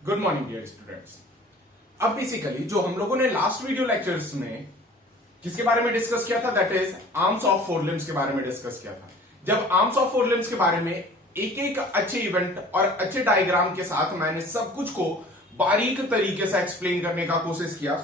Good morning dear students. अब basically जो हम लोगों ने लास्ट वीडियो लेक्चर्स में किसके बारे में डिस्कस किया था, that is arms of four limbs के बारे में डिस्कस किया था। जब आर्म्स ऑफ फोर लिम्स के बारे में एक एक अच्छे इवेंट और अच्छे डायग्राम के साथ मैंने सब कुछ को बारीक तरीके से एक्सप्लेन करने का कोशिश किया।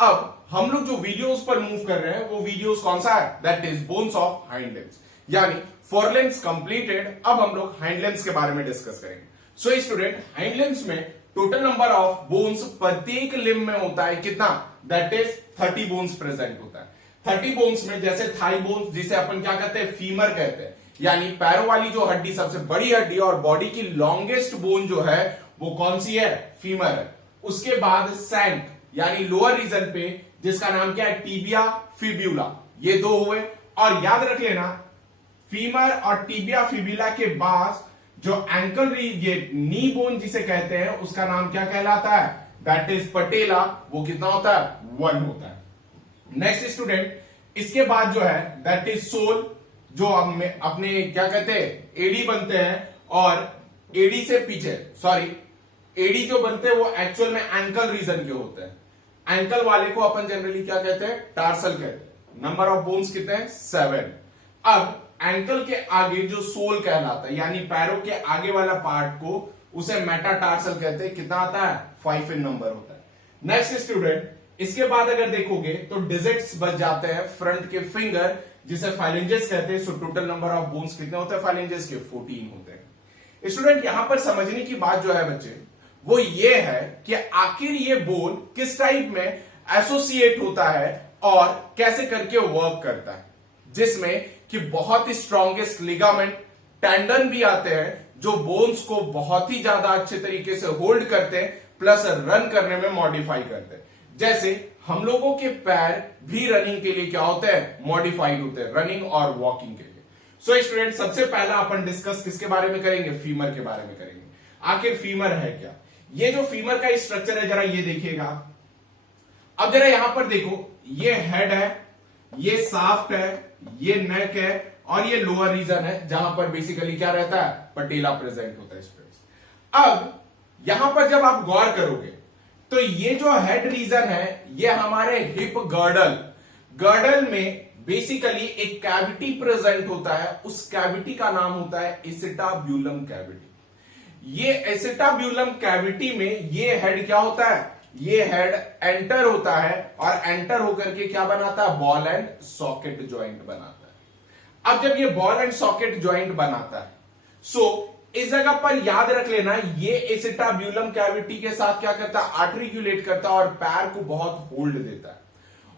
अब हम लोग जो वीडियोस पर मूव कर रहे हैं वो वीडियोस कौन सा है, that is bones of hind limbs, यानी फोर लिम्स कंप्लीटेड। अब हम लोग हाइंड लिम्स के बारे में डिस्कस करेंगे। सो स्टूडेंट, हाइंड लिम्स में टोटल नंबर ऑफ बोन्स प्रत्येक लिम्ब में होता है कितना, दैट इज 30 बोन्स प्रेजेंट होता है। 30 बोन्स में जैसे थाई बोन्स, जिसे अपन क्या कहते हैं, फीमर कहते हैं, यानी पैरों वाली जो हड्डी सबसे बड़ी हड्डी और बॉडी की लॉन्गेस्ट बोन जो है वो कौन सी है, फीमर है। उसके बाद सैंक यानी लोअर रीजन पे, जिसका नाम क्या है, टीबिया फिब्यूला, ये दो हुए। और याद रख लेना, फीमर और टीबिया फिब्यूला के बाद जो एंकल ये नी बोन जिसे कहते हैं उसका नाम क्या कहलाता है, दैट इज पटेला। वो कितना होता है, 1 होता है। नेक्स्ट स्टूडेंट, इसके बाद जो है दैट इज सोल, जो अपने क्या कहते हैं, एडी बनते हैं। और एडी से पीछे एडी जो बनते हैं वो एक्चुअल में एंकल रीजन के होते हैं। एंकल वाले को अपन जनरली क्या कहते हैं, टार्सल कहते हैं। नंबर ऑफ बोन्स कितने हैं, 7। अब एंकल के आगे जो सोल कहलाता है, यानी पैरों के आगे वाला पार्ट को, उसे मेटाटार्सल कहते हैं। कितना आता है, 5 इन नंबर होता है। नेक्स्ट स्टूडेंट, इसके बाद अगर देखोगे तो डिजिट्स बच जाते हैं फ्रंट के फिंगर, जिसे फाइलेंजेस कहते हैं। So total number of bones कितने होते हैं फाइलेंजेस के, 14 होते हैं। स्टूडेंट, यहां पर समझने की बात जो है बच्चे, वो ये है कि आखिर ये बोन किस टाइप में एसोसिएट होता है और कैसे करके वर्क करता है, जिसमें कि बहुत ही स्ट्रॉन्गेस्ट लिगामेंट, टेंडन भी आते हैं जो बोन्स को बहुत ही ज्यादा अच्छे तरीके से होल्ड करते हैं, प्लस रन करने में मॉडिफाई करते हैं। जैसे हम लोगों के पैर भी रनिंग के लिए क्या होते हैं, मॉडिफाइड होते हैं, रनिंग और वॉकिंग के लिए। सो स्टूडेंट, सबसे पहला अपन डिस्कस किसके बारे में करेंगे, फीमर के बारे में करेंगे। आखिर फीमर है क्या, ये जो फीमर का स्ट्रक्चर है जरा ये देखिएगा। अब जरा यहां पर देखो, ये हेड है, ये साफ्ट है, ये नेक है और ये लोअर रीजन है, जहां पर बेसिकली क्या रहता है, पटेला प्रेजेंट होता है स्टूडेंट्स। अब यहां पर जब आप गौर करोगे तो ये जो हेड रीजन है ये हमारे हिप गर्डल में बेसिकली एक कैविटी प्रेजेंट होता है। उस कैविटी का नाम होता है एसिटाब्यूलम कैविटी। ये एसिटाब्यूलम कैविटी में ये हेड क्या होता है, ये हेड एंटर होता है और एंटर होकर के क्या बनाता है, बॉल एंड सॉकेट ज्वाइंट बनाता है। अब जब ये बॉल एंड सॉकेट ज्वाइंट बनाता है, इस जगह पर याद रख लेना, ये एसिटाब्यूलम कैविटी के साथ क्या करता है, आर्टिकुलेट करता है और पैर को बहुत होल्ड देता है।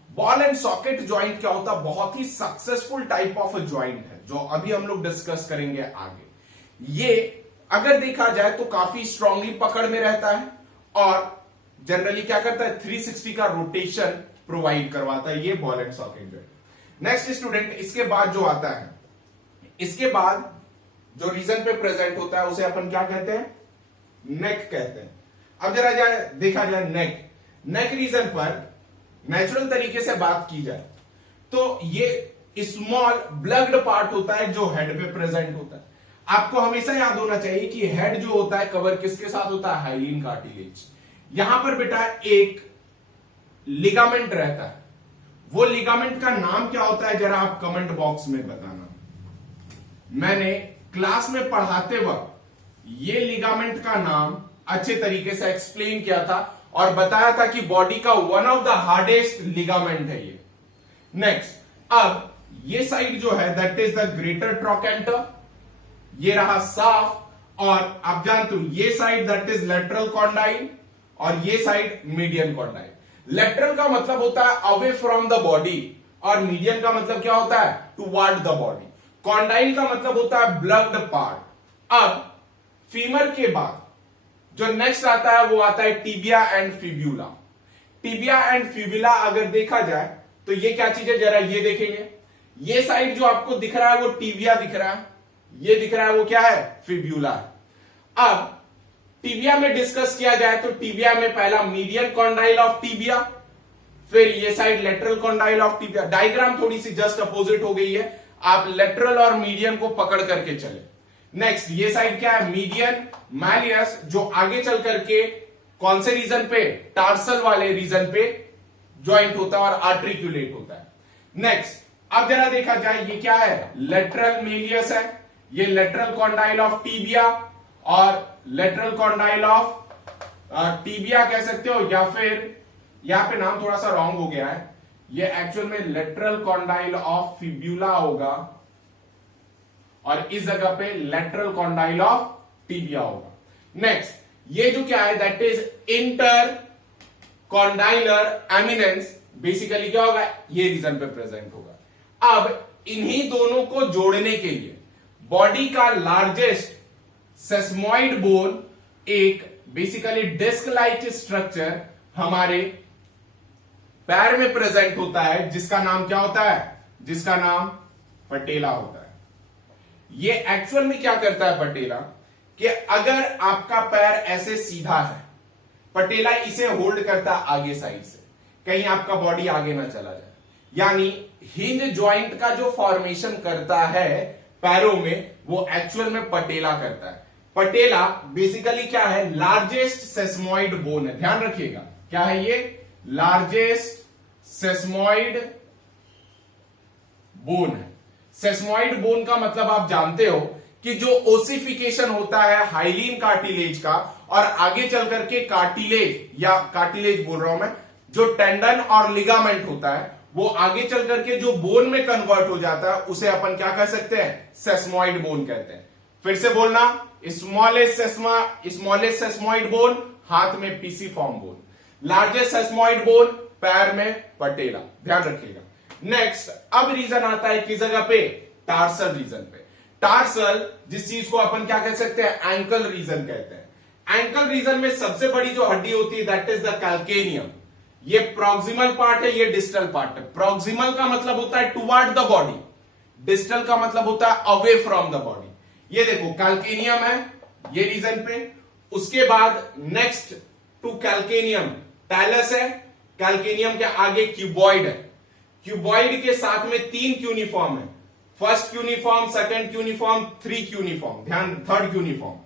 बॉल एंड सॉकेट ज्वाइंट क्या होता है, बहुत ही सक्सेसफुल टाइप ऑफ ज्वाइंट है, जो अभी हम लोग डिस्कस करेंगे आगे। ये अगर देखा जाए तो काफी स्ट्रांगली पकड़ में रहता है और जनरली क्या करता है, 360 का रोटेशन प्रोवाइड करवाता है ये ball and socket joint. Next student, इसके बाद जो आता है, इसके बाद जो रीजन पे प्रेजेंट होता है उसे अपन क्या कहते हैं, नेक कहते हैं। अब जरा देखा जाए नेक रीजन पर नेचुरल तरीके से बात की जाए तो ये स्मॉल ब्लग्ड पार्ट होता है जो हेड पे प्रेजेंट होता है। आपको हमेशा याद होना चाहिए कि हेड जो होता है कवर किसके साथ होता है, हाइलिन कार्टिलेज। यहां पर बेटा एक लिगामेंट रहता है, वो लिगामेंट का नाम क्या होता है जरा आप कमेंट बॉक्स में बताना। मैंने क्लास में पढ़ाते वक्त ये लिगामेंट का नाम अच्छे तरीके से एक्सप्लेन किया था और बताया था कि बॉडी का one of the hardest ligament है ये। नेक्स्ट, अब ये साइड जो है that is the greater trochanter, ये रहा साफ। और आप जानते हो ये side that is lateral condyle और ये साइड मीडियन कॉन्डाइल। लेटरल का मतलब होता है अवे फ्रॉम द बॉडी और मीडियन का मतलब क्या होता है, टुवर्ड द बॉडी। कॉन्डाइल का मतलब होता है ब्लग्ड पार्ट। अब फीमर के बाद जो नेक्स्ट आता है वो आता है tibia and fibula. Tibia and fibula अगर देखा जाए तो ये क्या चीज है, जरा ये देखेंगे। ये साइड जो आपको दिख रहा है वो टिबिया दिख रहा है, ये दिख रहा है वो क्या है, फिब्यूला है। अब टिबिया में डिस्कस किया जाए तो टिबिया में पहला मीडियन कॉन्डाइल ऑफ टिबिया, फिर ये side lateral condyle of tibia. Diagram थोड़ी सी जस्ट अपोजिट हो गई है, आप लेटरल और मीडियन को पकड़ करके चले। नेक्स्ट ये साइड क्या है, मीडियन मैलियस, जो आगे चल करके कौन से रीजन पे, टार्सल वाले रीजन पे ज्वाइंट होता है और आर्टिकुलेट होता है। नेक्स्ट अब जरा देखा जाए, ये क्या है, लेटरल मेलियस है, ये लेटरल कॉन्डाइल ऑफ टीबिया और लेटरल कॉन्डाइल ऑफ टीबिया कह सकते हो, या फिर यहां पे नाम थोड़ा सा रॉन्ग हो गया है, ये एक्चुअल में लेटरल कॉन्डाइल ऑफ फिब्यूला होगा और इस जगह पे लेटरल कॉन्डाइल ऑफ टीबिया होगा। नेक्स्ट ये जो क्या है, that is inter condylar eminence, basically क्या होगा, ये रीजन पे प्रेजेंट होगा। अब इन्हीं दोनों को जोड़ने के लिए बॉडी का लार्जेस्ट सेस्मोइड बोन, एक बेसिकली डिस्क लाइक स्ट्रक्चर हमारे पैर में प्रेजेंट होता है, जिसका नाम क्या होता है, जिसका नाम पटेला होता है। ये एक्चुअल में क्या करता है पटेला, कि अगर आपका पैर ऐसे सीधा है, पटेला इसे होल्ड करता है आगे साइड से, कहीं आपका बॉडी आगे ना चला जाए, यानी हिंज जॉइंट का जो फॉर्मेशन करता है पैरों में, वो एक्चुअल में पटेला करता है। पटेला बेसिकली क्या है, लार्जेस्ट सेस्मोइड बोन है, ध्यान रखिएगा क्या है ये, लार्जेस्ट सेस्मोइड बोन है। सेस्मोइड बोन का मतलब आप जानते हो कि जो ओसिफिकेशन होता है हाइलीन कार्टिलेज का, और आगे चल करके कार्टिलेज, या कार्टिलेज बोल रहा हूं मैं, जो टेंडन और लिगामेंट होता है, वो आगे चल करके जो बोन में कन्वर्ट हो जाता है, उसे अपन क्या कह सकते हैं, सेस्मोइड बोन कहते हैं। फिर से बोलना, स्मॉलेस्ट सेस्मोइड बोन, हाथ में pisiform bone, largest sesamoid bone, पैर में पटेला, ध्यान रखिएगा। नेक्स्ट अब रीजन आता है किस जगह पे, टार्सल रीजन पे। टार्सल जिस चीज को अपन क्या कह सकते हैं, एंकल रीजन कहते हैं। एंकल रीजन में सबसे बड़ी जो हड्डी होती है, दैट इज द कैल्केनियम। ये प्रॉक्सिमल पार्ट है, ये डिस्टल पार्ट है। प्रॉक्सिमल का मतलब होता है टुवर्ड द बॉडी, डिस्टल का मतलब होता है अवे फ्रॉम द बॉडी। ये देखो कैल्केनियम है ये रीजन पे, उसके बाद नेक्स्ट टू कैल्केनियम टैलस है, कैल्केनियम के आगे क्यूबॉइड है, क्यूबॉइड के साथ में 3 क्यूनिफॉर्म है, first cuneiform, second cuneiform, 3 cuneiform, ध्यान, थर्ड क्यूनिफॉर्म,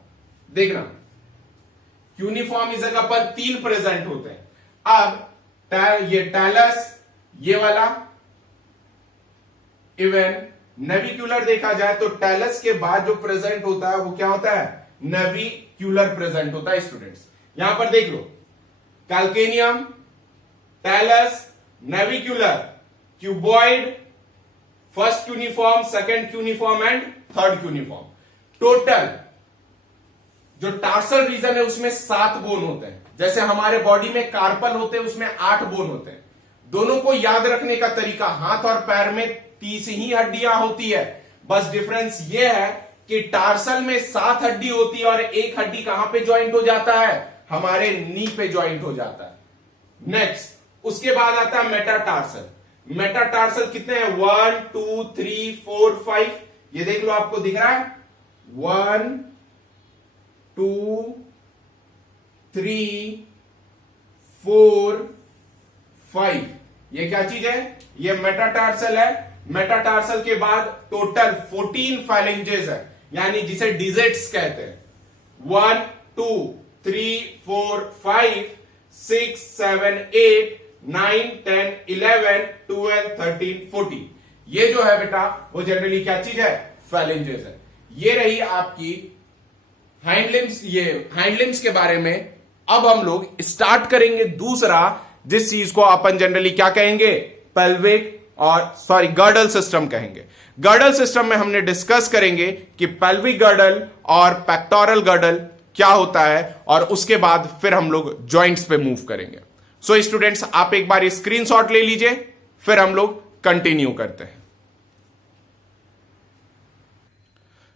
देखना क्यूनिफॉर्म इस जगह पर 3 प्रेजेंट होते हैं। अब ये टैलस, ये वाला, इवन नेविक्यूलर देखा जाए तो टैलस के बाद जो प्रेजेंट होता है वो क्या होता है, नेविक्यूलर प्रेजेंट होता है। स्टूडेंट्स यहां पर देख लो, calcaneum, talus, navicular, cuboid, first cuneiform, second cuneiform and third cuneiform. Total जो टार्सल रीजन है उसमें 7 बोन होते हैं। जैसे हमारे बॉडी में कार्पल होते हैं, उसमें 8 बोन होते हैं। दोनों को याद रखने का तरीका, हाथ और पैर में 30 ही हड्डियां होती है, बस डिफरेंस ये है कि टार्सल में 7 हड्डी होती है और एक हड्डी कहां पे ज्वाइंट हो जाता है, हमारे नी पे ज्वाइंट हो जाता है। नेक्स्ट उसके बाद आता है मेटाटार्सल। मेटाटार्सल कितने हैं, 1 2 3 4 5, ये देख लो आपको दिख रहा है, 1 2 3 4 5, ये क्या चीज है, ये मेटाटार्सल है। मेटाटार्सल के बाद टोटल 14 फाइलेंजेस है, यानी जिसे डिजिट्स कहते हैं, 1 2 3 4 5 6 7 8 9 10 11 12 13 14, ये जो है बेटा वो जनरली क्या चीज है, फाइलेंजेस है। ये रही आपकी हाइंड लिम्स। ये हाइंड लिम्स के बारे में अब हम लोग स्टार्ट करेंगे दूसरा, जिस चीज को अपन जनरली क्या कहेंगे, पेल्विक और गर्डल सिस्टम कहेंगे। गर्डल सिस्टम में हमने डिस्कस करेंगे कि पेल्विक गर्डल और पेक्टोरल गर्डल क्या होता है, और उसके बाद फिर हम लोग जॉइंट्स पे मूव करेंगे। सो स्टूडेंट्स आप एक बार स्क्रीनशॉट ले लीजिए, फिर हम लोग कंटिन्यू करते हैं।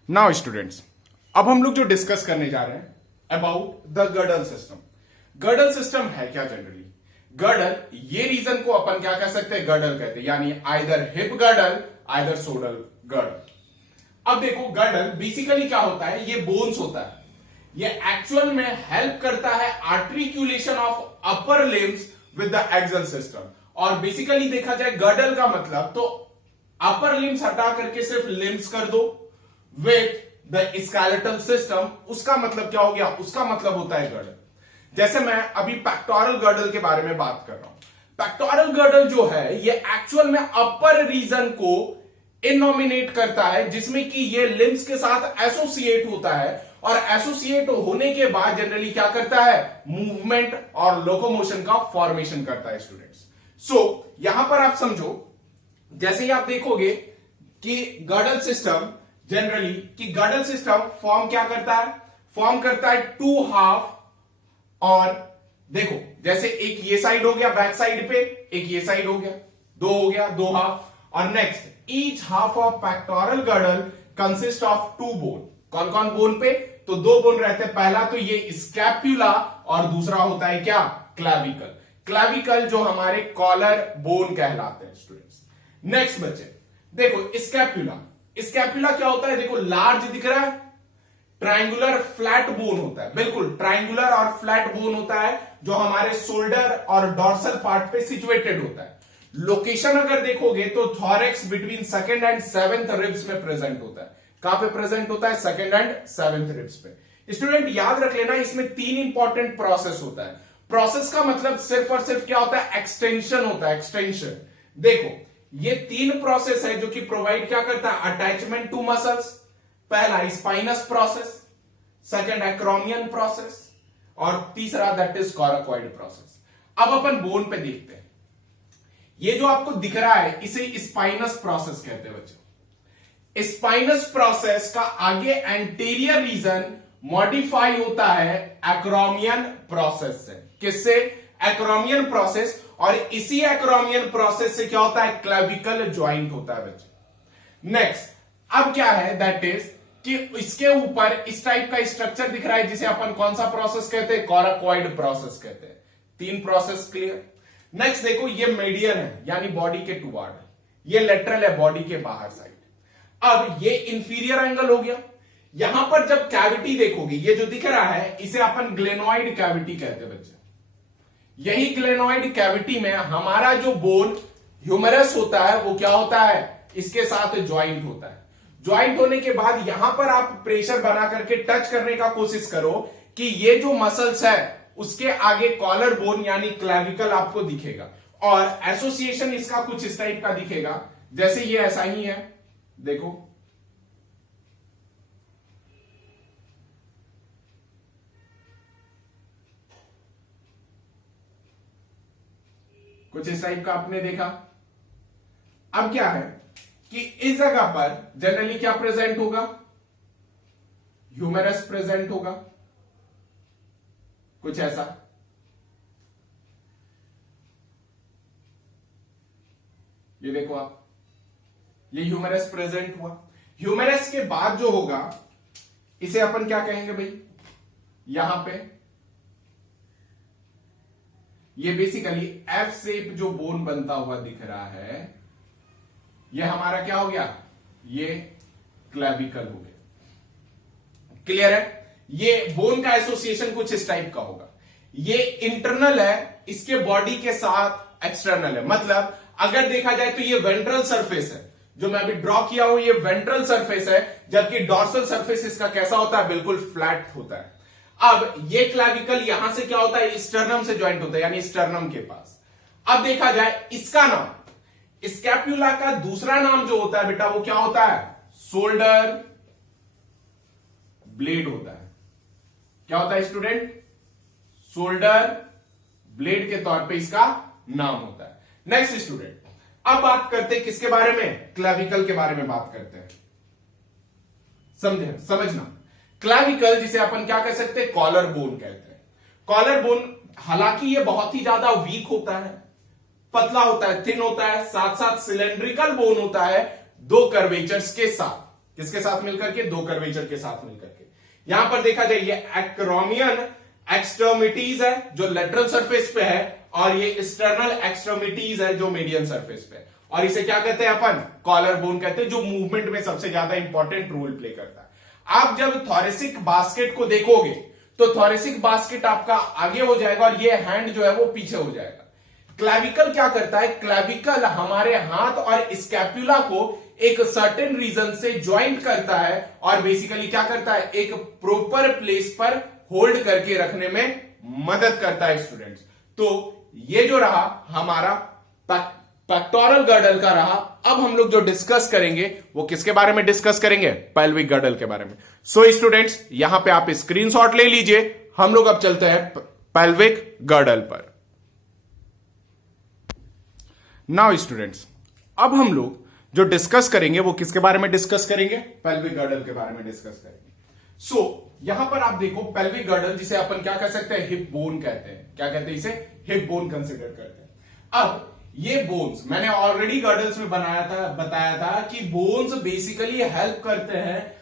नाउ स्टूडेंट्स अब हम लोग जो डिस्कस करने जा रहे हैं about the girdle system. Girdle system है क्या जनरली, गर्डल ये रीजन को अपन क्या कह सकते हैं, गर्डल कहते हैं, यानी either hip girdle either shoulder girdle. अब देखो गर्डल बेसिकली क्या होता है, ये बोन्स होता है, ये एक्चुअल में हेल्प करता है articulation of upper limbs with the axial system. और बेसिकली देखा जाए गर्डल का मतलब तो अपर लिम्स हटा करके सिर्फ लिम्स कर दो विथ द स्केलेटल सिस्टम, उसका मतलब क्या हो गया, उसका मतलब होता है गर्डल। जैसे मैं अभी पेक्टोरल गर्डल के बारे में बात कर रहा हूं, पेक्टोरल गर्डल जो है ये एक्चुअल में अपर रीजन को इनोमिनेट करता है, जिसमें कि ये लिम्स के साथ एसोसिएट होता है, और एसोसिएट होने के बाद जनरली क्या करता है, मूवमेंट और लोकोमोशन का फॉर्मेशन करता है स्टूडेंट्स। सो यहां पर आप समझो, जैसे ही आप देखोगे कि गर्डल सिस्टम जनरली, कि गर्डल सिस्टम फॉर्म क्या करता है, फॉर्म करता है टू हाफ, और देखो जैसे एक ये साइड हो गया बैक साइड पे, एक ये साइड हो गया, दो हो गया, दो हाफ, और next each half of pectoral girdle consist of two bone. कौन कौन बोन पे, तो दो बोन रहते हैं, पहला तो ये स्कैप्यूला और दूसरा होता है क्या, क्लैविकल। क्लैविकल जो हमारे कॉलर बोन कहलाते हैं स्टूडेंट्स। नेक्स्ट बच्चे देखो स्कैप्यूला, स्कैप्यूला क्या होता है, देखो लार्ज दिख रहा है, ट्रायंगुलर फ्लैट बोन होता है, बिल्कुल ट्रायंगुलर और फ्लैट बोन होता है, जो हमारे शोल्डर और डॉर्सल पार्ट पे सिचुएटेड होता है। लोकेशन अगर देखोगे तो thorax between second and seventh ribs में प्रेजेंट होता है। कहां पे प्रेजेंट होता है, सेकंड एंड सेवेंथ रिब्स पे। स्टूडेंट याद रख लेना, इसमें तीन इंपॉर्टेंट प्रोसेस होता है। प्रोसेस का मतलब सिर्फ और सिर्फ क्या होता है, एक्सटेंशन होता है, एक्सटेंशन। देखो ये तीन प्रोसेस है जो कि प्रोवाइड क्या करता है, अटैचमेंट टू मसल्स। पहला spinous process, second acromion process, और तीसरा दैट इज कोराकोइड प्रोसेस। अब अपन बोन पे देखते हैं। ये जो आपको दिख रहा है इसे स्पाइनस प्रोसेस कहते हैं बच्चों। स्पाइनस प्रोसेस का आगे एंटीरियर रीजन मॉडिफाई होता है एक्रोमियन प्रोसेस से। किससे, एक्रोमियन प्रोसेस, और इसी एक्रोमियन प्रोसेस से क्या होता है, क्लैविकल ज्वाइंट होता है बच्चों। नेक्स्ट अब क्या है, दैट इज कि इसके ऊपर इस टाइप का स्ट्रक्चर दिख रहा है, जिसे अपन कौन सा प्रोसेस कहते हैं, कोराकोइड प्रोसेस कहते हैं। तीन प्रोसेस क्लियर। नेक्स्ट देखो ये मीडियन है, यानी बॉडी के टुवार्ड, ये लेटरल है, बॉडी के बाहर साइड। अब ये इंफीरियर एंगल हो गया। यहां पर जब कैविटी देखोगे, ये जो दिख रहा है इसे अपन ग्लेनोइड कैविटी कहते हैं बच्चे। यही ग्लेनोइड कैविटी में हमारा जो बोन ह्यूमरस होता है वो क्या होता है, इसके साथ ज्वाइंट होता है। ज्वाइंट होने के बाद यहां पर आप प्रेशर बना करके टच करने का कोशिश करो कि ये जो मसल्स है उसके आगे कॉलर बोन यानी क्लैविकल आपको दिखेगा, और एसोसिएशन इसका कुछ इस टाइप का दिखेगा, जैसे ये ऐसा ही है, देखो कुछ इस टाइप का आपने देखा। अब क्या है कि इस जगह पर जनरली क्या प्रेजेंट होगा, ह्यूमरस प्रेजेंट होगा, कुछ ऐसा। ये देखो आप, ये ह्यूमरस प्रेजेंट हुआ। ह्यूमरस के बाद जो होगा इसे अपन क्या कहेंगे भाई, यहां पे ये बेसिकली एफ शेप जो बोन बनता हुआ दिख रहा है, ये हमारा क्या हो गया, ये क्लैविकल हो गया। क्लियर है, ये बोन का एसोसिएशन कुछ इस टाइप का होगा। ये इंटरनल है, इसके बॉडी के साथ एक्सटर्नल है। मतलब अगर देखा जाए तो ये वेंट्रल सरफेस है, जो मैं अभी ड्रॉ किया हूं ये वेंट्रल सरफेस है, जबकि डॉर्सल सरफेस इसका कैसा होता है, बिल्कुल फ्लैट होता है। अब ये क्लैविकल यहां से क्या होता है, स्टर्नम से ज्वाइंट होता है, यानी स्टर्नम के पास। अब देखा जाए इसका नाम, स्कैप्यूला का दूसरा नाम जो होता है बेटा वो क्या होता है, शोल्डर ब्लेड होता है। क्या होता है स्टूडेंट, शोल्डर ब्लेड के तौर पे इसका नाम होता है। नेक्स्ट स्टूडेंट, अब बात करते हैं किसके बारे में, क्लैविकल के बारे में बात करते हैं। समझे, समझना, क्लैविकल जिसे अपन क्या कह सकते हैं, कॉलर बोन कहते हैं। कॉलर बोन हालांकि ये बहुत ही ज्यादा वीक होता है, पतला होता है, थिन होता है, साथ साथ सिलेंड्रिकल बोन होता है, दो कर्वेचर्स के साथ। किसके साथ मिलकर के, दो कर्वेचर के साथ मिलकर के। यहां पर देखा जाए ये एक्रोमियन एक्सट्रोमिटीज है जो लेटरल सरफेस पे है, और ये एक्सटर्नल एक्सट्रोमिटीज है जो मीडियन सरफेस पे है, और इसे क्या कहते हैं अपन, कॉलर बोन कहते हैं, जो मूवमेंट में सबसे ज्यादा इंपॉर्टेंट रोल प्ले करता है। आप जब थोरेसिक बास्केट को देखोगे तो थोरेसिक बास्केट आपका आगे हो जाएगा और ये हैंड जो है वो पीछे हो जाएगा। क्लैविकल क्या करता है, क्लैविकल हमारे हाथ और स्कैप्यूला को एक सर्टेन रीजन से ज्वाइंट करता है और बेसिकली क्या करता है, एक प्रॉपर प्लेस पर होल्ड करके रखने में मदद करता है स्टूडेंट्स। तो ये जो रहा हमारा पेक्टोरल गर्डल का रहा। अब हम लोग जो डिस्कस करेंगे वो किसके बारे में डिस्कस करेंगे, पेल्विक गर्डल के बारे में। सो स्टूडेंट्स यहां पे आप स्क्रीनशॉट ले लीजिए, हम लोग अब चलते हैं पेल्विक गर्डल पर। नाउ स्टूडेंट्स अब हम लोग जो डिस्कस करेंगे वो किसके बारे में डिस्कस करेंगे, पेल्विक गर्डल के बारे में डिस्कस करेंगे। यहां पर आप देखो पेल्विक गर्डल, जिसे अपन क्या कह सकते हैं, हिप बोन कहते हैं। क्या कहते हैं इसे, हिप बोन कंसिडर करते हैं। अब ये बोन्स मैंने ऑलरेडी गर्डल्स में बताया था कि बोन्स बेसिकली हेल्प करते हैं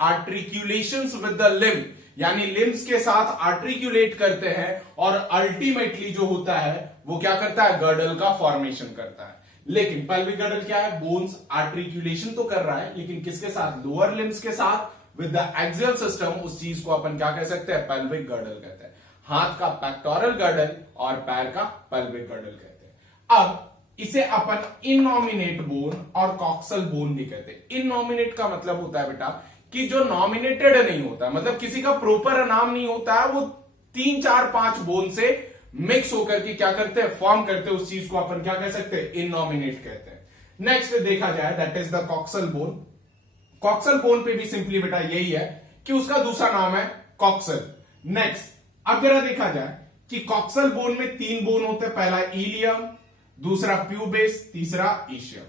आर्टिकुलेशंस विद द लिम्ब, यानी लिम्स के साथ आर्टिकुलेट करते हैं और अल्टीमेटली जो होता है वो क्या करता है, गर्डल का फॉर्मेशन करता है। लेकिन पेल्विक गर्डल क्या है, बोन्स आर्टिकुलेशन तो कर रहा है लेकिन किसके साथ, लोअर लिम्स के साथ विद द एक्सियल सिस्टम। उस चीज को अपन क्या कह सकते हैं, पेल्विक गर्डल कहते हैं। हाथ का पेक्टोरल गर्डल और पैर का पेल्विक गर्डल कहते हैं। अब इसे अपन इननॉमिनेट बोन और कॉक्सल बोन भी कहते हैं। इननॉमिनेट का मतलब होता है बेटा कि जो नॉमिनेटेड नहीं होता, मतलब किसी का प्रॉपर नाम नहीं होता है, वो 3 4 5 बोन से मिक्स होकर के क्या करते हैं, फॉर्म करते हैं। उस चीज को अपन क्या कह सकते हैं, इननॉमिनेट कहते हैं। नेक्स्ट देखा जाए that is the coxal bone. Coxal bone पे भी सिंपली बेटा यही है कि उसका दूसरा नाम है कॉक्सल। नेक्स्ट अब जरा देखा जाए कि कॉक्सल बोन में 3 बोन होते हैं, पहला इलियम, दूसरा प्यूबिस, तीसरा ईशियम।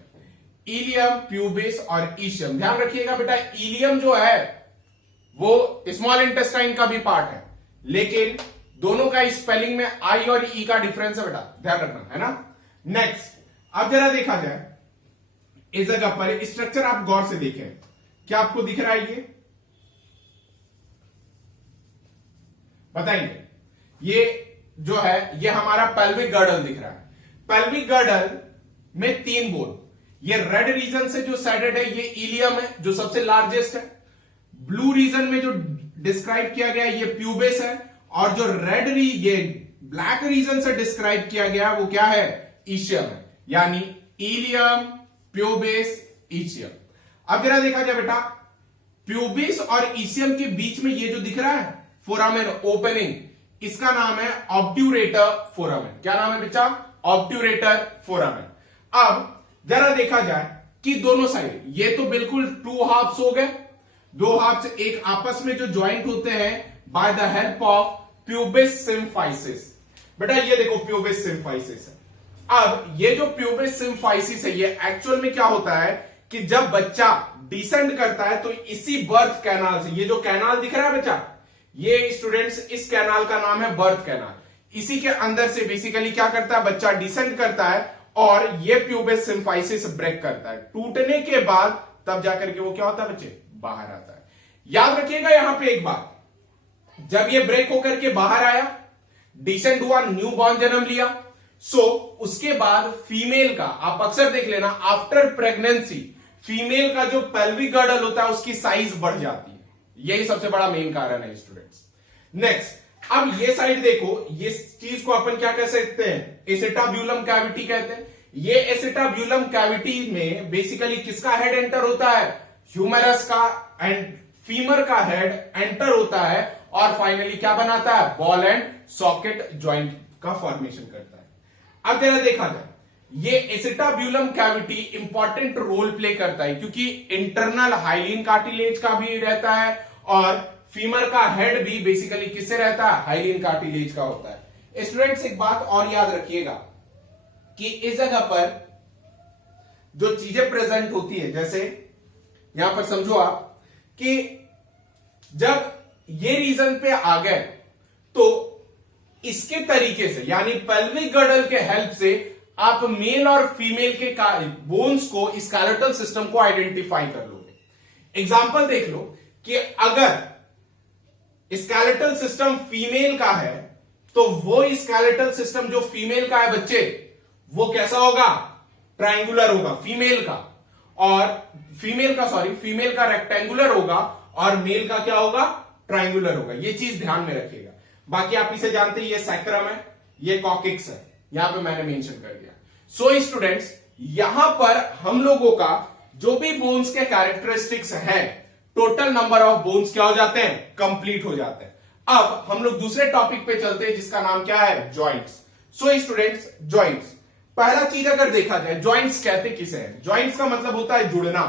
इलियम, प्यूबिस और ईशियम, ध्यान रखिएगा बेटा इलियम जो है वो स्मॉल इंटेस्टाइन का भी पार्ट है, लेकिन दोनों का स्पेलिंग में आई और ई का डिफरेंस है बेटा, ध्यान रखना है ना। नेक्स्ट अब जरा देखा जाए इस जगह पर स्ट्रक्चर आप गौर से देखें, क्या आपको दिख रहा है, ये बताएंगे। ये जो है ये हमारा पेल्विक गर्डल दिख रहा है। पेल्विक गर्डल में 3 बोन, ये रेड रीजन से जो साइडेड है ये इलियम है जो सबसे लार्जेस्ट है। ब्लू रीजन में जो डिस्क्राइब किया गया है ये प्यूबिस है, और जो ये ब्लैक रीजन से डिस्क्राइब किया गया वो क्या है, ईशियम है। यानी इलियम, प्यूबिस, ईशियम। अब जरा देखा जाए बेटा प्यूबिस और ईशियम के बीच में ये जो दिख रहा है फोरामेन ओपनिंग, इसका नाम है ऑब्ट्यूरेटर फोरामेन। क्या नाम है बच्चा, ऑब्ट्यूरेटर फोरामेन। अब जरा देखा जाए कि दोनों साइड ये तो बिल्कुल 2 हाफ्स हो गए, 2 हाफ्स एक आपस में जो ज्वाइंट होते हैं by the help of pubis symphysis. बेटा ये देखो प्यूबिस सिम्फाइसिस है। अब ये जो प्यूबिस सिम्फाइसिस है ये एक्चुअल में क्या होता है कि जब बच्चा डिसेंड करता है तो इसी बर्थ कैनाल से, ये जो कैनाल दिख रहा है बच्चा, ये स्टूडेंट्स इस कैनाल का नाम है बर्थ कैनाल। इसी के अंदर से बेसिकली क्या करता है, बच्चा डिसेंड करता है और ये प्यूबिस सिम्फाइसिस ब्रेक करता है। टूटने के बाद तब जाकर के वो क्या होता है बच्चे, बाहर आता है। याद रखिएगा यहां पे एक बात, जब ये ब्रेक होकर के बाहर आया, डिसेंड हुआ, न्यू बॉर्न जन्म लिया, उसके बाद फीमेल का, आप अक्सर देख लेना आफ्टर प्रेगनेंसी फीमेल का जो पेल्विक गर्डल होता है उसकी साइज बढ़ जाती है। यही सबसे बड़ा मेन कारण है स्टूडेंट्स। नेक्स्ट अब ये साइड देखो, ये चीज को अपन क्या कह सकते हैं, एसिटाब्यूलम कैविटी कहते हैं। ये एसिटाब्यूलम कैविटी में बेसिकली किसका हेड एंटर होता है, ह्यूमरस का एंड फीमर का हेड एंटर होता है और फाइनली क्या बनाता है, बॉल एंड सॉकेट ज्वाइंट का फॉर्मेशन करता है। अब जरा देखा जाए ये एसिटाब्यूलम कैविटी इंपॉर्टेंट रोल प्ले करता है क्योंकि इंटरनल हाइलिन कार्टिलेज का भी रहता है और फीमर का हेड भी बेसिकली किससे रहता है, हाइलिन कार्टिलेज का होता है। स्टूडेंट्स एक बात और याद रखिएगा कि इस जगह पर जो चीजें प्रेजेंट होती है, जैसे यहां पर समझो आप कि जब ये रीजन पे आ गए तो इसके तरीके से यानी पेल्विक गर्डल के हेल्प से आप मेल और फीमेल के बोन्स को, स्केलेटल सिस्टम को आइडेंटिफाई कर लोगे। एग्जांपल देख लो कि अगर स्केलेटल सिस्टम फीमेल का है तो वो स्केलेटल सिस्टम जो फीमेल का है बच्चे, वो कैसा होगा, ट्रायंगुलर होगा फीमेल का, और फीमेल का रेक्टेंगुलर होगा और मेल का क्या होगा, ट्रायंगुलर होगा। ये चीज ध्यान में रखिएगा। बाकी आप इसे जानते हैं, ये सैक्रम है, ये कॉकिक्स है, यहां पे मैंने मेंशन कर दिया। सो स्टूडेंट्स यहां पर हम लोगों का जो भी बोन्स के कैरेक्टरिस्टिक्स हैं, टोटल नंबर ऑफ बोन्स क्या हो जाते हैं, कंप्लीट हो जाते हैं। अब हम लोग दूसरे टॉपिक पे चलते हैं जिसका नाम क्या है, जॉइंट्स। सो स्टूडेंट्स, जॉइंट्स, पहला चीज अगर देखा जाए, जॉइंट्स कहते किसे हैं? जॉइंट्स का मतलब होता है जुड़ना।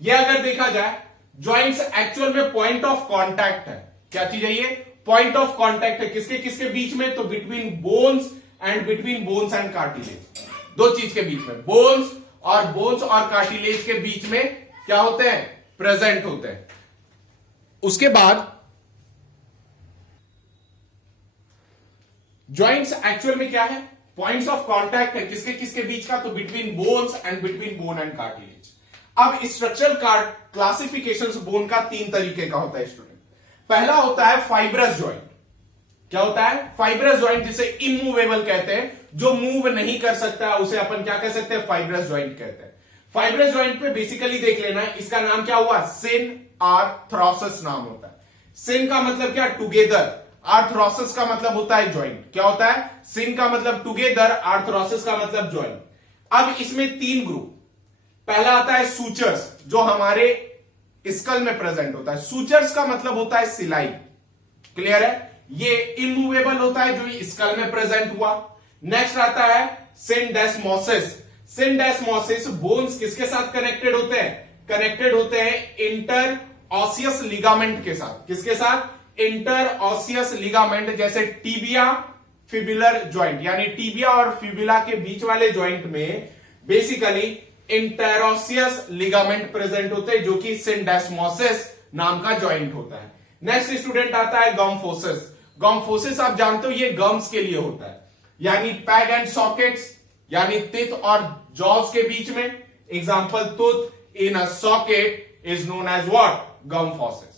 ये अगर देखा जाए, जॉइंट्स एक्चुअल में पॉइंट ऑफ कांटेक्ट है। क्या चीज है ये? पॉइंट ऑफ कांटेक्ट है। किसके किसके बीच में? तो between bones and between bones and cartilage, दो चीज के बीच में, बोन्स और कार्टिलेज के बीच में क्या होते हैं, प्रेजेंट होते हैं। उसके बाद जॉइंट्स एक्चुअल में क्या है, पॉइंट्स ऑफ कांटेक्ट है। किसके किसके बीच का? तो between bones and between bone and cartilage. अब स्ट्रक्चरल क्लासिफिकेशन बोन का 3 तरीके का होता है स्टूडेंट। पहला होता है फाइब्रस जॉइंट। क्या होता है? फाइब्रस जॉइंट, जिसे इमूवेबल कहते हैं, जो मूव नहीं कर सकता है उसे अपन क्या कह सकते हैं, फाइब्रस जॉइंट कहते हैं। फाइब्रस जॉइंट पे बेसिकली देख लेना, इसका नाम क्या हुआ, सिन आर्थरोसिस नाम होता है। सिन का मतलब क्या, टुगेदर। आर्थरोसिस का मतलब होता है ज्वाइंट। क्या होता है? सिन का मतलब टुगेदर, आर्थरोसिस का मतलब ज्वाइंट। अब इसमें 3 ग्रुप। पहला आता है सूचर्स, जो हमारे स्कल में प्रेजेंट होता है। सूचर्स का मतलब होता है सिलाई। क्लियर है? ये इमूवेबल होता है, जो स्कल में प्रेजेंट हुआ। नेक्स्ट आता है सिंडेस्मोसिस। सिंडेस्मोसिस बोन्स किसके साथ कनेक्टेड होते हैं? कनेक्टेड होते हैं इंटर ऑसियस लिगामेंट के साथ। किसके साथ? इंटर ऑसियस लिगामेंट, जैसे टीबिया फिबुलर ज्वाइंट, यानी टीबिया और फिबुला के बीच वाले ज्वाइंट में बेसिकली इंटरऑसियस लिगामेंट प्रेजेंट होते हैं, जो कि सिंडेस्मोसिस नाम का ज्वाइंट होता है। नेक्स्ट स्टूडेंट आता है गम्फोसिस। गम्फोसिस आप जानते हो, ये गम्स के लिए होता है, यानी पैग एंड सॉकेट्स, यानी तित और जॉज के बीच में। Example, tooth in a socket is known as what, gomphosis.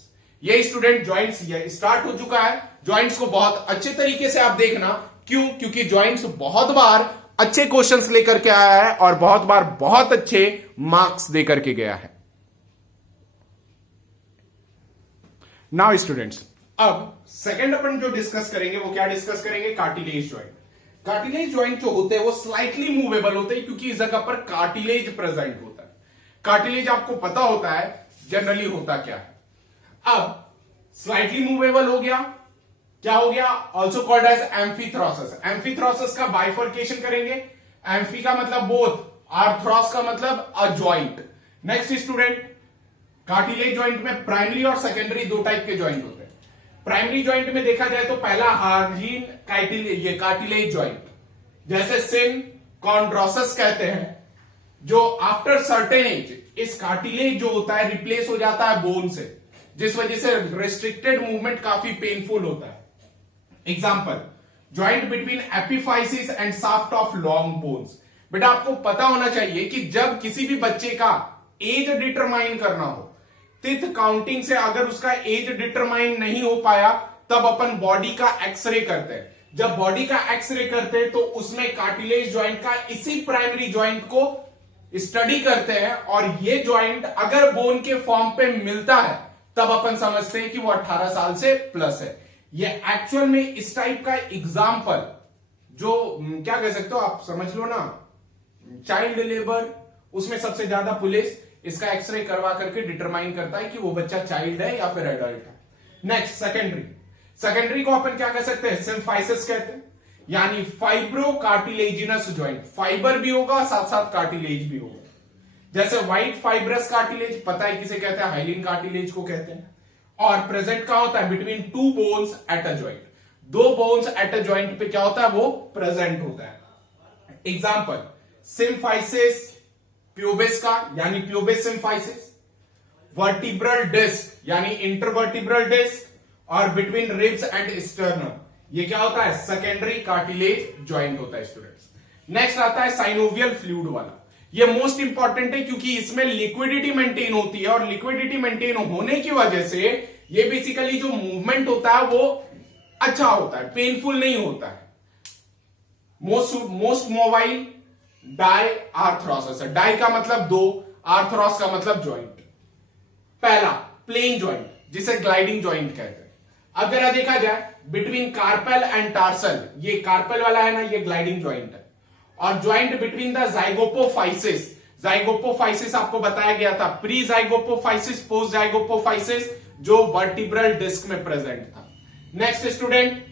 ये स्टूडेंट ज्वाइंट्स स्टार्ट हो चुका है। ज्वाइंट्स को बहुत अच्छे तरीके से आप देखना। क्यों? क्योंकि ज्वाइंट्स बहुत बार अच्छे क्वेश्चंस लेकर के आया है और बहुत बार बहुत अच्छे मार्क्स देकर के गया है। नाउ स्टूडेंट्स, अब सेकंड अपन जो डिस्कस करेंगे वो क्या डिस्कस करेंगे, कार्टिलेज ज्वाइंट। कार्टिलेज ज्वाइंट जो होते हैं वो स्लाइटली मूवेबल होते हैं, क्योंकि इस जगह पर कार्टिलेज प्रेजेंट होता है। कार्टिलेज आपको पता होता है जनरली होता क्या है। अब स्लाइटली मूवेबल हो गया, क्या हो गया, ऑल्सो कॉल्ड एज एम्फीथ्रोसिस। एम्फीथ्रोसिस का बाइफर्केशन करेंगे। एम्फी का मतलब बोथ, आर्थ्रोस का मतलब a joint. Next student, cartilage joint में प्राइमरी और सेकेंडरी 2 टाइप के ज्वाइंट होते हैं। प्राइमरी ज्वाइंट में देखा जाए तो पहला हार्जिन कार्टिलेज, ये कार्टिलेज ज्वाइंट, जैसे सिन कॉन्ड्रोसिस कहते हैं, जो आफ्टर सर्टेन एज इस कार्टिलेज जो होता है रिप्लेस हो जाता है बोन से, जिस वजह से रिस्ट्रिक्टेड मूवमेंट काफी पेनफुल होता है। Example, joint between epiphysis and shaft of long bones. बेटा आपको पता होना चाहिए कि जब किसी भी बच्चे का एज डिटरमाइन करना हो, तिथ काउंटिंग से अगर उसका एज डिटरमाइन नहीं हो पाया, तब अपन बॉडी का एक्सरे करते हैं। जब बॉडी का एक्सरे करते हैं तो उसमें कार्टिलेज ज्वाइंट का इसी प्राइमरी ज्वाइंट को स्टडी करते हैं, और ये ज्वाइंट अगर बोन के फॉर्म पे मिलता है तब अपन समझते हैं कि वो 18 साल से प्लस है। ये एक्चुअल में इस टाइप का एग्जाम्पल, जो क्या कह सकते हो आप, समझ लो ना, चाइल्ड लेबर, उसमें सबसे ज्यादा पुलिस इसका एक्सरे करवा करके डिटरमाइन करता है कि वो बच्चा चाइल्ड है या फिर एडल्ट है। Next secondary. सेकेंडरी को अपन क्या कह सकते हैं, सिम्फाइसिस कहते हैं, यानी फाइब्रो कार्टिलेजिनस ज्वाइंट। फाइबर भी होगा, साथ साथ कार्टिलेज भी होगा। जैसे व्हाइट फाइब्रस कार्टिलेज, पता है किसे कहते हैं, हाइलिन कार्टिलेज को कहते हैं। और प्रेजेंट क्या होता है, between 2 bones at a joint. 2 bones at a joint पे क्या होता है, वो प्रेजेंट होता है। एग्जाम्पल, सिम्फाइसिस प्यूबिस का, यानी प्यूबिस सिम्फाइसिस। वर्टिब्रल डिस्क, यानी इंटरवर्टिब्रल डिस्क, और बिटवीन रिब्स एंड स्टर्नम, ये क्या होता है, सेकेंडरी कार्टिलेज ज्वाइंट होता है स्टूडेंट्स। नेक्स्ट आता है साइनोवियल फ्लूइड वाला। ये मोस्ट इंपॉर्टेंट है क्योंकि इसमें लिक्विडिटी मेंटेन होती है, और लिक्विडिटी मेंटेन होने की वजह से ये बेसिकली जो मूवमेंट होता है वो अच्छा होता है, पेनफुल नहीं होता है। मोस्ट मोबाइल डाई आर्थ्रोसिस है। डाई का मतलब 2, आर्थ्रोस का मतलब ज्वाइंट। पहला प्लेन ज्वाइंट, जिसे ग्लाइडिंग ज्वाइंट कहते हैं। अगर देखा जाए बिटवीन कार्पेल एंड टार्सल, ये कार्पेल वाला है ना, ये ग्लाइडिंग ज्वाइंट है। और ज्वाइंट बिटवीन द जाइगोपोफाइसिस। जाइगोपोफाइसिस आपको बताया गया था, प्री जाइगोपोफाइसिस, पोस्ट जाइगोपोफाइसिस, जो वर्टिब्रल डिस्क में प्रेजेंट था। Next student,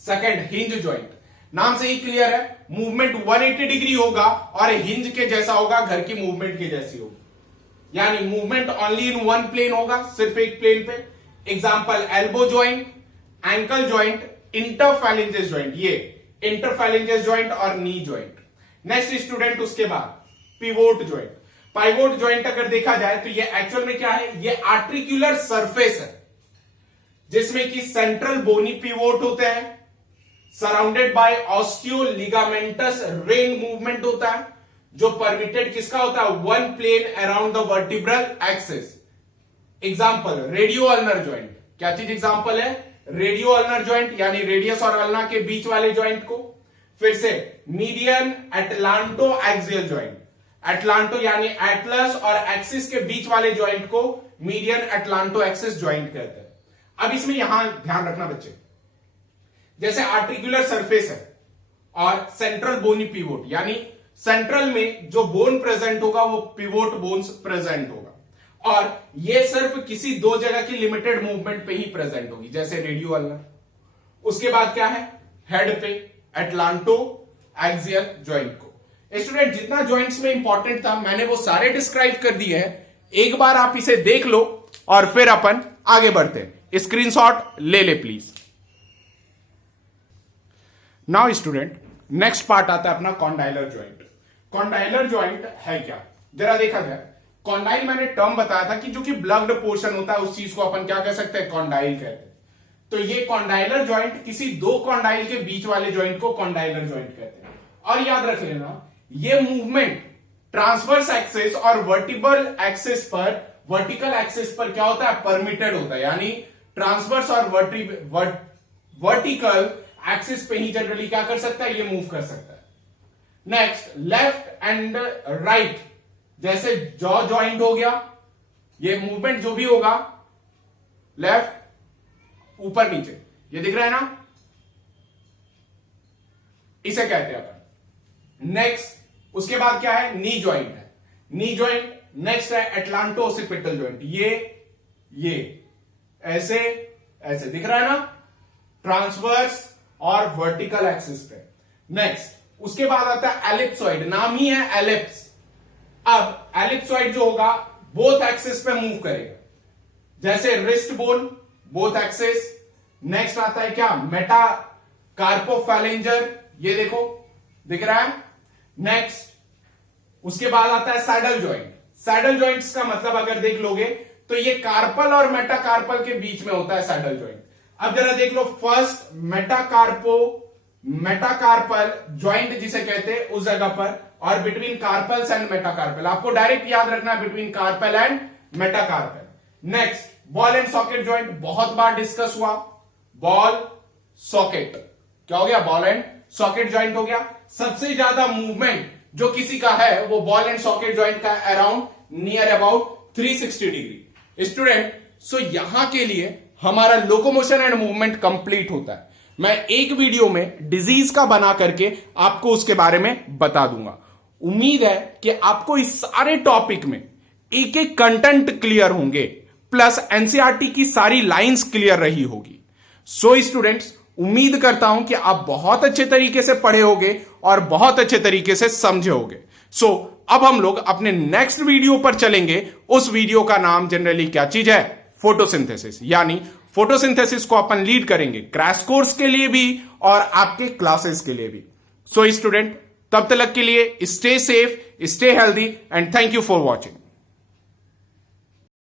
second, hinge joint. नाम से ही क्लियर है, मूवमेंट 180 डिग्री होगा और हिंज के जैसा होगा, घर की मूवमेंट के जैसी होगी, यानी movement only in one plane होगा, सिर्फ एक प्लेन पे। Example, elbow joint, ankle joint, interphalanges joint, ये इंटरफैलेंजेस ज्वाइंट और नी ज्वाइंट। नेक्स्ट स्टूडेंट, उसके बाद पिवोट ज्वाइंट। पाइवोट ज्वाइंट अगर देखा जाए तो ये एक्चुअल में क्या है, ये आर्टिकुलर सरफेस है जिसमें कि सेंट्रल बोनी पिवोट होते हैं, surrounded by osteoligamentous ring movement होता है, जो परमिटेड किसका होता है, one plane around the vertebral axis. Example, radio ulnar joint. क्या चीज एग्जांपल है, रेडियो अल्नर ज्वाइंट, यानी रेडियस और अल्ना के बीच वाले ज्वाइंट को। फिर से median atlanto axial joint, atlanto यानी एटलस और एक्सिस के बीच वाले ज्वाइंट को मीडियन एटलांटो एक्सिस ज्वाइंट कहते हैं। अब इसमें यहां ध्यान रखना बच्चे, जैसे आर्टिकुलर सरफेस है और सेंट्रल बोनी पिवोट, यानी सेंट्रल में जो बोन प्रेजेंट होगा वो पिवोट बोन्स प्रेजेंट होगा, और ये सिर्फ किसी दो जगह की लिमिटेड मूवमेंट पे ही प्रेजेंट होगी, जैसे रेडियो अल्नर। उसके बाद क्या है, हेड पे एटलांटो एक्सियल ज्वाइंट को। स्टूडेंट, जितना ज्वाइंट्स में इंपॉर्टेंट था मैंने वो सारे डिस्क्राइब कर दिए हैं, एक बार आप इसे देख लो और फिर अपन आगे बढ़ते हैं। स्क्रीनशॉट ले ले please. Now student, next part आता है अपना कॉन्डाइलर ज्वाइंट। कॉन्डाइलर ज्वाइंट है क्या, जरा देखा जाए। कॉन्डाइल मैंने टर्म बताया था कि जो कि ब्लग्ड पोर्शन होता है उस चीज को अपन क्या कह सकते हैं, कॉन्डाइल कहते हैं। तो ये कॉन्डाइलर ज्वाइंट किसी दो कॉन्डाइल के बीच वाले ज्वाइंट को कॉन्डाइलर ज्वाइंट कहते हैं। और याद रख लेना, ये मूवमेंट ट्रांसवर्स एक्सिस और वर्टिबल एक्सिस पर, वर्टिकल एक्सिस पर क्या होता है, परमिटेड होता है, यानी ट्रांसवर्स और वर्टिकल एक्सिस पे ही जनरली क्या कर सकता है, ये मूव कर सकता है। नेक्स्ट, लेफ्ट एंड राइट, जैसे जॉ ज्वाइंट हो गया, ये मूवमेंट जो भी होगा लेफ्ट ऊपर नीचे, ये दिख रहा है ना, इसे कहते हैं अपन। नेक्स्ट, उसके बाद क्या है, नी ज्वाइंट है, नी ज्वाइंट। नेक्स्ट है एटलांटो ओसिपिटल ज्वाइंट, ये ऐसे ऐसे दिख रहा है ना, ट्रांसवर्स और वर्टिकल एक्सिस पे। नेक्स्ट, उसके बाद आता है एलिप्सॉइड, नाम ही है एलिप्स। अब एलिप्सॉइड जो होगा बोथ एक्सिस पे मूव करेगा, जैसे wrist bone, both axis. Next आता है क्या, मेटा कार्पोफैलेंजर, ये देखो दिख रहा है। नेक्स्ट, उसके बाद आता है सैडल ज्वाइंट। सैडल ज्वाइंट्स का मतलब अगर देख लोगे तो ये कार्पल और मेटाकार्पल के बीच में होता है सैडल ज्वाइंट। अब जरा देख लो, फर्स्ट मेटाकार्पल ज्वाइंट जिसे कहते हैं उस जगह पर, और बिटवीन कार्पल्स एंड मेटाकार्पल, आपको डायरेक्ट याद रखना between carpal and metacarpal. Next, ball and socket joint, बहुत बार डिस्कस हुआ, बॉल सॉकेट, क्या हो गया, बॉल एंड सॉकेट ज्वाइंट हो गया। सबसे ज्यादा मूवमेंट जो किसी का है वो बॉल एंड सॉकेट ज्वाइंट का अराउंड नियर अबाउट 360 डिग्री। स्टूडेंट, सो यहां के लिए हमारा लोकोमोशन एंड मूवमेंट कंप्लीट होता है। मैं एक वीडियो में डिजीज का बना करके आपको उसके बारे में बता दूंगा। उम्मीद है कि आपको इस सारे टॉपिक में एक एक कंटेंट क्लियर होंगे, प्लस एनसीईआरटी की सारी लाइंस क्लियर रही होगी। सो स्टूडेंट्स, उम्मीद करता हूं कि आप बहुत अच्छे तरीके से पढ़े होगे और बहुत अच्छे तरीके से समझे होगे। सो अब हम लोग अपने नेक्स्ट वीडियो पर चलेंगे। उस वीडियो का नाम जनरली क्या चीज है, फोटोसिंथेसिस, यानी फोटोसिंथेसिस को अपन लीड करेंगे क्रैश कोर्स के लिए भी और आपके क्लासेस के लिए भी। सो स्टूडेंट, तब तक के लिए stay safe, stay healthy and thank you for watching.